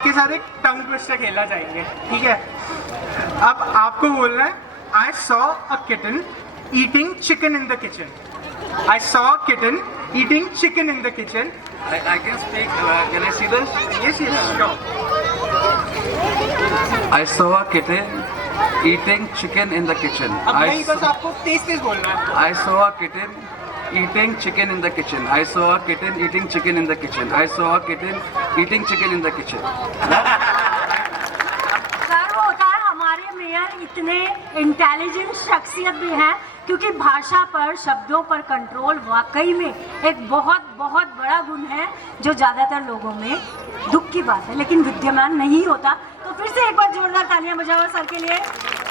के साथ एक टंग ट्विस्टर खेलना चाहेंगे, ठीक है। अब आपको बोलना है I saw a kitten eating chicken in the kitchen. I saw a kitten eating chicken in the kitchen. I can speak. Can I see this? Yes yes sure. I saw a kitten eating chicken in the kitchen. अब यही बस आपको तेज तेज बोलना है। I saw a kitten eating chicken in the kitchen. I saw a kitten eating chicken in the kitchen. I saw a kitten eating chicken in the kitchen. Sir वो होता है हमारे मेयर इतने इंटेलिजेंट शख्सियत भी हैं क्योंकि भाषा पर शब्दों पर कंट्रोल वाकई में एक बहुत बहुत बड़ा गुण है जो ज़्यादातर लोगों में दुख की बात है लेकिन विद्यमान नहीं होता। तो फिर से एक बार जोरदार तालियां बजाओ सर के लिए।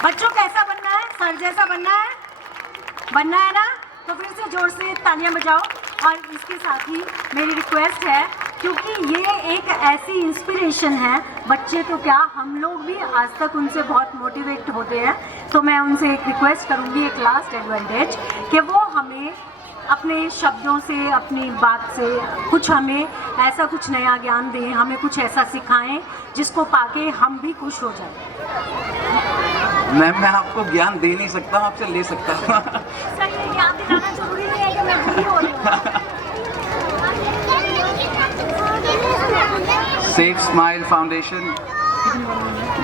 बच्चों कैसा बनना है? सर जैसा बनना है ना? तो फिर से जोर से तालियां बजाओ। और इसके साथ ही मेरी रिक्वेस्ट है क्योंकि ये एक ऐसी इंस्पिरेशन है, बच्चे तो क्या हम लोग भी आज तक उनसे बहुत मोटिवेट होते हैं, तो मैं उनसे एक रिक्वेस्ट करूँगी, एक लास्ट एडवांटेज कि वो हमें अपने शब्दों से अपनी बात से कुछ हमें ऐसा कुछ नया ज्ञान दें, हमें कुछ ऐसा सिखाएं जिसको पाके हम भी खुश हो जाएं। मैम मैं आपको ज्ञान दे नहीं सकता हूँ, आपसे ले सकता हूँ। सर ये ज्ञान दिलाना जरूरी नहीं है कि मैं बुरी हो रही हूँ। सेफ स्माइल फाउंडेशन,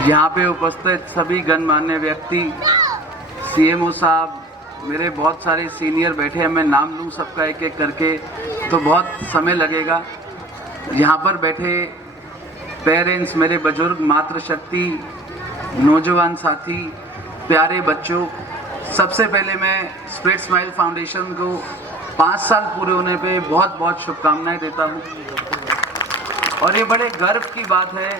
यहाँ पे उपस्थित सभी गणमान्य व्यक्ति, सीएमओ साहब, मेरे बहुत सारे सीनियर बैठे हैं, मैं नाम लूँ सबका एक एक करके तो बहुत समय लगेगा। यहाँ पर बैठे पेरेंट्स, मेरे बुजुर्ग, मातृशक्ति, नौजवान साथी, प्यारे बच्चों, सबसे पहले मैं स्प्रेड स्माइल फाउंडेशन को 5 साल पूरे होने पे बहुत बहुत शुभकामनाएं देता हूँ। और ये बड़े गर्व की बात है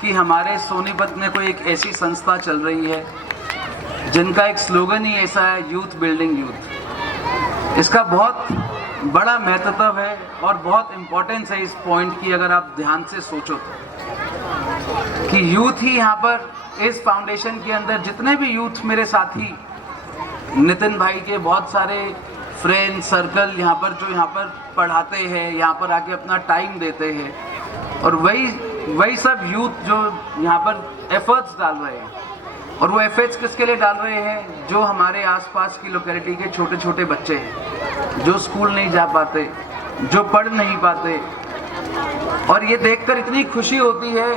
कि हमारे सोनीपत में कोई एक ऐसी संस्था चल रही है जिनका एक स्लोगन ही ऐसा है, यूथ बिल्डिंग यूथ। इसका बहुत बड़ा महत्व है और बहुत इम्पोर्टेंस है इस पॉइंट की, अगर आप ध्यान से सोचो तो, कि यूथ ही यहाँ पर इस फाउंडेशन के अंदर जितने भी यूथ मेरे साथी, नितिन भाई के बहुत सारे फ्रेंड सर्कल यहाँ पर जो यहाँ पर पढ़ाते हैं, यहाँ पर आके अपना टाइम देते हैं, और वही सब यूथ जो यहाँ पर एफर्ट्स डाल रहे हैं। और वो एफर्ट्स किसके लिए डाल रहे हैं? जो हमारे आसपास की लोकेलिटी के छोटे छोटे बच्चे हैं जो स्कूल नहीं जा पाते, जो पढ़ नहीं पाते। और ये देखकर इतनी खुशी होती है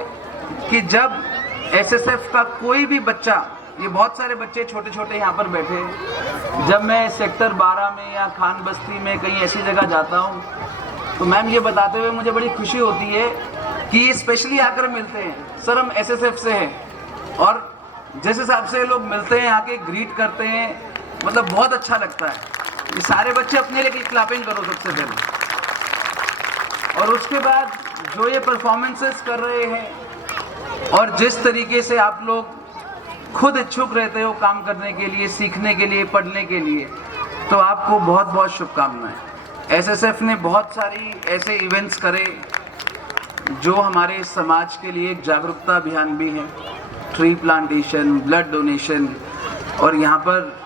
कि जब एसएसएफ का कोई भी बच्चा, ये बहुत सारे बच्चे छोटे छोटे यहाँ पर बैठे हैं, जब मैं सेक्टर 12 में या खान बस्ती में कहीं ऐसी जगह जाता हूँ तो मैम ये बताते हुए मुझे बड़ी खुशी होती है कि ये स्पेशली आकर मिलते हैं, सर हम एसएसएफ से हैं, और जिस हिसाब से लोग मिलते हैं, आके ग्रीट करते हैं, मतलब बहुत अच्छा लगता है। ये सारे बच्चे अपने लिए क्लैपिंग करो सबसे पहले। और उसके बाद जो ये परफॉर्मेंसेस कर रहे हैं और जिस तरीके से आप लोग खुद इच्छुक रहते हो काम करने के लिए, सीखने के लिए, पढ़ने के लिए, तो आपको बहुत बहुत शुभकामनाएं। एसएसएफ ने बहुत सारी ऐसे इवेंट्स करे जो हमारे समाज के लिए एक जागरूकता अभियान भी है, ट्री प्लांटेशन, ब्लड डोनेशन, और यहाँ पर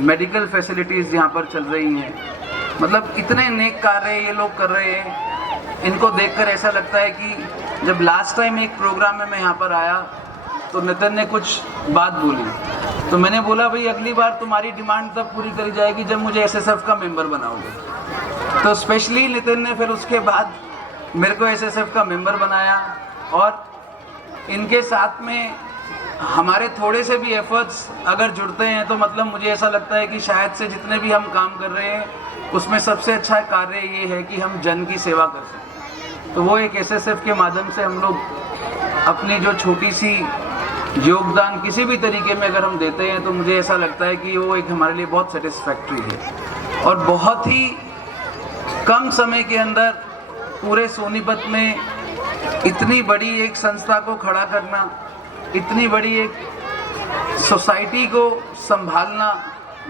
मेडिकल फैसिलिटीज़ यहाँ पर चल रही हैं। मतलब इतने नेक कार्य ये लोग कर रहे हैं, इनको देखकर ऐसा लगता है कि जब लास्ट टाइम एक प्रोग्राम में मैं यहाँ पर आया तो नितिन ने कुछ बात बोली, तो मैंने बोला भाई अगली बार तुम्हारी डिमांड तब पूरी करी जाएगी जब मुझे एसएसएफ का मेंबर बनाओगे। तो स्पेशली नितिन ने फिर उसके बाद मेरे को एसएसएफ का मेंबर बनाया, और इनके साथ में हमारे थोड़े से भी एफर्ट्स अगर जुड़ते हैं तो मतलब मुझे ऐसा लगता है कि शायद से जितने भी हम काम कर रहे हैं उसमें सबसे अच्छा कार्य ये है कि हम जन की सेवा कर सकें। तो वो एक एसएसएफ के माध्यम से हम लोग अपनी जो छोटी सी योगदान किसी भी तरीके में अगर हम देते हैं तो मुझे ऐसा लगता है कि वो एक हमारे लिए बहुत सेटिस्फैक्ट्री है। और बहुत ही कम समय के अंदर पूरे सोनीपत में इतनी बड़ी एक संस्था को खड़ा करना, इतनी बड़ी एक सोसाइटी को संभालना,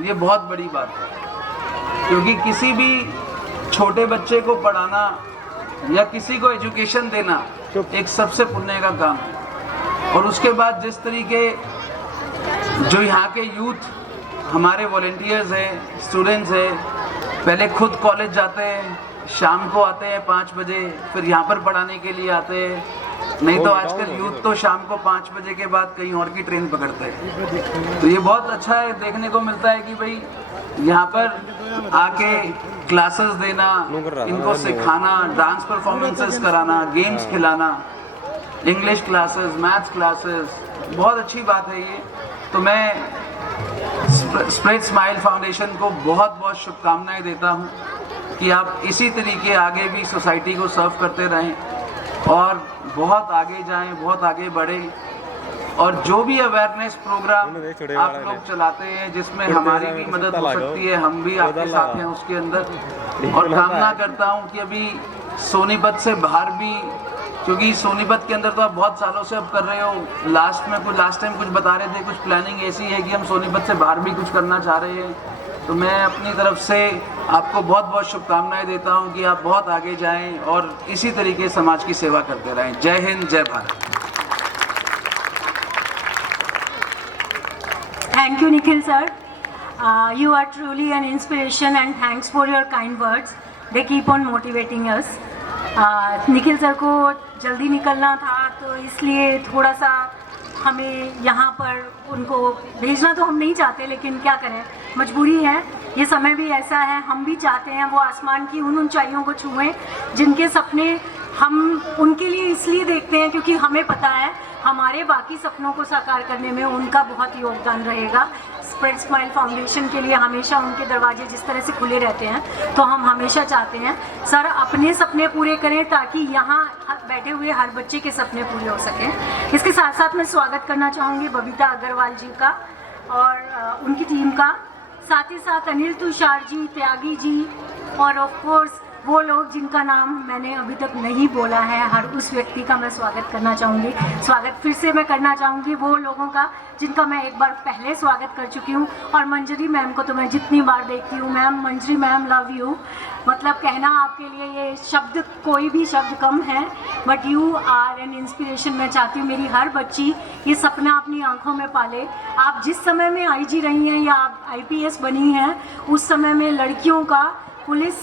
ये बहुत बड़ी बात है। क्योंकि किसी भी छोटे बच्चे को पढ़ाना या किसी को एजुकेशन देना एक सबसे पुण्य का काम है। और उसके बाद जिस तरीके जो यहाँ के यूथ हमारे वॉलेंटियर्स हैं, स्टूडेंट्स हैं, पहले खुद कॉलेज जाते हैं, शाम को आते हैं 5 बजे, फिर यहाँ पर पढ़ाने के लिए आते हैं, नहीं तो आजकल यूथ तो शाम को 5 बजे के बाद कहीं और की ट्रेन पकड़ते हैं। तो ये बहुत अच्छा है, देखने को मिलता है कि भाई यहाँ पर आके क्लासेस देना, इनको सिखाना, डांस परफॉर्मेंसेस कराना, गेम्स खिलाना, इंग्लिश क्लासेस, मैथ्स क्लासेस, बहुत अच्छी बात है ये। तो मैं स्प्रेड स्माइल फाउंडेशन को बहुत बहुत शुभकामनाएं देता हूँ कि आप इसी तरीके आगे भी सोसाइटी को सर्व करते रहें और बहुत आगे जाएं, बहुत आगे बढ़ें। और जो भी अवेयरनेस प्रोग्राम आप लोग चलाते हैं जिसमें हमारी भी मदद हो सकती है, हम भी आपके साथ हैं उसके अंदर। और कामना करता हूँ कि अभी सोनीपत से बाहर भी, क्योंकि सोनीपत के अंदर तो आप बहुत सालों से अब कर रहे हो, लास्ट टाइम कुछ बता रहे थे, कुछ प्लानिंग ऐसी है कि हम सोनीपत से बाहर भी कुछ करना चाह रहे हैं। तो मैं अपनी तरफ से आपको बहुत बहुत शुभकामनाएं देता हूं कि आप बहुत आगे जाएं और इसी तरीके समाज की सेवा करते रहें। जय हिंद, जय Bharat. Thank you, Nikhil sir. You are truly an inspiration and thanks for your kind words. They keep on motivating us. Nikhil sir को जल्दी निकलना था तो इसलिए थोड़ा सा हमें यहाँ पर उनको भेजना तो हम नहीं चाहते, लेकिन क्या करें, मजबूरी है। ये समय भी ऐसा है, हम भी चाहते हैं वो आसमान की उन ऊंचाइयों को छुएं जिनके सपने हम उनके लिए इसलिए देखते हैं क्योंकि हमें पता है हमारे बाकी सपनों को साकार करने में उनका बहुत योगदान रहेगा। स्प्रेड स्माइल फाउंडेशन के लिए हमेशा उनके दरवाजे जिस तरह से खुले रहते हैं, तो हम हमेशा चाहते हैं सर अपने सपने पूरे करें ताकि यहाँ बैठे हुए हर बच्चे के सपने पूरे हो सकें। इसके साथ साथ मैं स्वागत करना चाहूँगी बबीता अग्रवाल जी का और उनकी टीम का, साथ ही साथ अनिल तुषार जी, त्यागी जी और ऑफ कोर्स वो लोग जिनका नाम मैंने अभी तक नहीं बोला है, हर उस व्यक्ति का मैं स्वागत करना चाहूँगी। स्वागत फिर से मैं करना चाहूँगी वो लोगों का जिनका मैं एक बार पहले स्वागत कर चुकी हूँ। और मंजरी मैम को तो मैं जितनी बार देखती हूँ, ma'am, Manjari ma'am, love you. मतलब कहना आपके लिए ये शब्द, कोई भी शब्द कम है, but you are an inspiration. मैं चाहती हूँ मेरी हर बच्ची ये सपना अपनी आंखों में पाले। आप जिस समय में आईजी रही हैं या आप IPS बनी हैं, उस समय में लड़कियों का पुलिस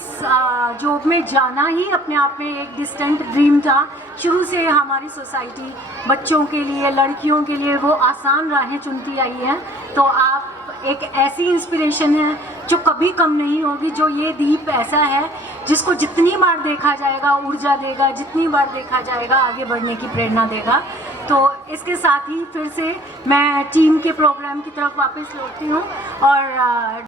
जॉब में जाना ही अपने आप में एक डिस्टेंट ड्रीम था। शुरू से हमारी सोसाइटी बच्चों के लिए, लड़कियों के लिए वो आसान राहें चुनती आई है। तो आप एक ऐसी इंस्पिरेशन है जो कभी कम नहीं होगी, जो ये दीप ऐसा है जिसको जितनी बार देखा जाएगा ऊर्जा देगा, जितनी बार देखा जाएगा आगे बढ़ने की प्रेरणा देगा। तो इसके साथ ही फिर से मैं टीम के प्रोग्राम की तरफ वापस लौटती हूँ और